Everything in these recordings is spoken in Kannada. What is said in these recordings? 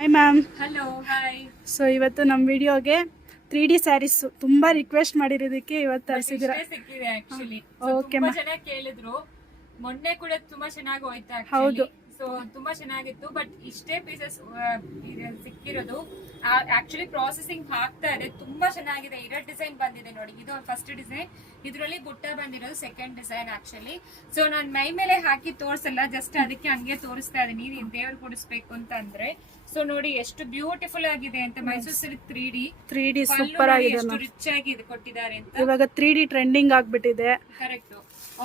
Hi ma'am. Hello hi. So ಇವತ್ತು ನಮ್ಮ ವಿಡಿಯೋಗೆ 3D ಸ್ಯಾರೀಸ್ ತುಂಬಾ ರಿಕ್ವೆಸ್ಟ್ ಮಾಡಿರೋದಕ್ಕೆ ಇವತ್ತು ತರಿಸಿದ್ದೀರಾ. ಸಿಕ್ಕಿದೆ ಆಕ್ಚುಲಿ. ಓಕೆ ತುಂಬಾ ಮ್ಯಾಮ್. ಜನ ಕೇಳಿದ್ರು. ಮೊನ್ನೆ ಕೂಡ ತುಂಬಾ ಚೆನ್ನಾಗಿ ಹೋಯ್ತು ಹೌದು. ಸೊ ತುಂಬಾ ಚೆನ್ನಾಗಿತ್ತು. ಬಟ್ ಇಷ್ಟೇ ಪೀಸಸ್ ಸಿಕ್ಕಿರೋದು. ಆಕ್ಚುಲಿ ಪ್ರಾಸೆಸಿಂಗ್ ಆಗ್ತಾ ಇದೆ. ತುಂಬಾ ಚೆನ್ನಾಗಿದೆ. ಇರೋ ಡಿಸೈನ್ ಬಂದಿದೆ ನೋಡಿ. ಇದು ಫಸ್ಟ್ ಡಿಸೈನ್. ಇದರಲ್ಲಿ ಬುಟ್ಟ ಬಂದಿರೋದು ಸೆಕೆಂಡ್ ಡಿಸೈನ್ ಆಕ್ಚುಲಿ. ಸೊ ನಾನ್ ಮೈ ಮೇಲೆ ಹಾಕಿ ತೋರ್ಸಲ್ಲ, ಜಸ್ಟ್ ಅದಕ್ಕೆ ಹಂಗೆ ತೋರಿಸ್ತಾ ಇದೀನಿ. ದೇವ್ರು ಕೊಡಿಸ್ಬೇಕು ಅಂತ ಅಂದ್ರೆ. ಸೊ ನೋಡಿ ಎಷ್ಟು ಬ್ಯೂಟಿಫುಲ್ ಆಗಿದೆ ಅಂತ. ಮೈಸೂರು ಸಿಲ್ಕ್ 3D ಸೂಪರ್ ಆಗಿದೆ ಎಷ್ಟು ಮ್ಯಾಮ್. ರಿಚ್ ಆಗಿ ಇದು ಕೊಟ್ಟಿದ್ದಾರೆ ಅಂತ. ಇವಾಗ 3D ಟ್ರೆಂಡಿಂಗ್ ಆಗ್ಬಿಟ್ಟಿದೆ. ಕರೆಕ್ಟ್.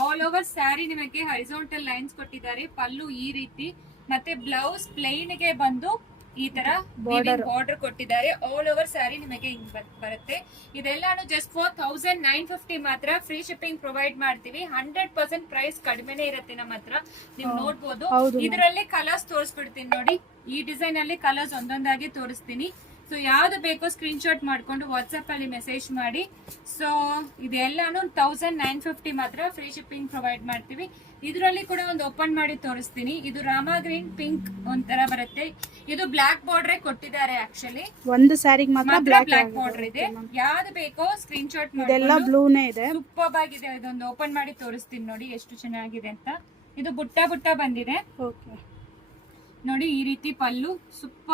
ಆಲ್ ಓವರ್ ಸ್ಯಾರಿ ನಿಮಗೆ ಹರಿಜಾಂಟಲ್ ಲೈನ್ಸ್ ಕೊಟ್ಟಿದ್ದಾರೆ. ಪಲ್ಲು ಈ ರೀತಿ, ಮತ್ತೆ ಬ್ಲೌಸ್ ಪ್ಲೈನ್ ಗೆ ಬಂದು ಈ ತರ ಬಾರ್ಡರ್ ಕೊಟ್ಟಿದ್ದಾರೆ. ಆಲ್ ಓವರ್ ಸ್ಯಾರಿ ನಿಮಗೆ ಹಿಂಗ್ ಬರುತ್ತೆ. ಇದೆಲ್ಲಾನು ಜಸ್ಟ್ ಫಾರ್ 1950 ಮಾತ್ರ. ಫ್ರೀ ಶಿಪ್ಪಿಂಗ್ ಪ್ರೊವೈಡ್ ಮಾಡ್ತೀವಿ. 100% ಪ್ರೈಸ್ ಕಡಿಮೆನೆ ಇರುತ್ತೆ ನಮ್ಮ ಹತ್ರ. ನೀವು ನೋಡ್ಬೋದು. ಇದರಲ್ಲಿ ಕಲರ್ಸ್ ತೋರಿಸ್ಬಿಡ್ತೀನಿ ನೋಡಿ. ಈ ಡಿಸೈನ್ ಅಲ್ಲಿ ಕಲರ್ಸ್ ಒಂದೊಂದಾಗಿ ತೋರಿಸ್ತೀನಿ. ಸೊ ಯಾವ್ದು ಬೇಕೋ ಸ್ಕ್ರೀನ್ ಶಾಟ್ ಮಾಡ್ಕೊಂಡು ವಾಟ್ಸ್ಆಪ್ ಅಲ್ಲಿ ಮೆಸೇಜ್ ಮಾಡಿ. ಸೊ ಇದೆಲ್ಲಾನು 1950 ಮಾತ್ರ. ಫ್ರೀ ಶಿಪ್ಪಿಂಗ್ ಪ್ರೊವೈಡ್ ಮಾಡ್ತೀವಿ. ಇದರಲ್ಲಿ ಕೂಡ ಒಂದು ಓಪನ್ ಮಾಡಿ ತೋರಿಸ್ತೀನಿ. ಇದು ರಾಮಾ ಗ್ರೀನ್ ಪಿಂಕ್ ಒಂಥರ ಬರುತ್ತೆ. ಇದು ಬ್ಲಾಕ್ ಬಾರ್ಡರ್ ಕೊಟ್ಟಿದ್ದಾರೆ ಆಕ್ಚುಲಿ. ಒಂದು ಸ್ಯಾರಿಗೆ ಮಾತ್ರ ಬ್ಲಾಕ್ ಬಾರ್ಡರ್ ಇದೆ. ಯಾವ್ದು ಬೇಕೋ ಸ್ಕ್ರೀನ್ ಶಾಟ್ ಮಾಡಿ. ಇದೆಲ್ಲ ಬ್ಲೂನೇ ಇದೆ. ಸೂಪರ್ ಆಗಿದೆ. ಇದೊಂದು ಓಪನ್ ಮಾಡಿ ತೋರಿಸ್ತೀನಿ ನೋಡಿ ಎಷ್ಟು ಚೆನ್ನಾಗಿದೆ ಅಂತ. ಇದು ಬುಟ್ಟ ಬಂದಿದೆ ಓಕೆ ನೋಡಿ. ಈ ರೀತಿ ಪಲ್ಲು ಸೂಪರ್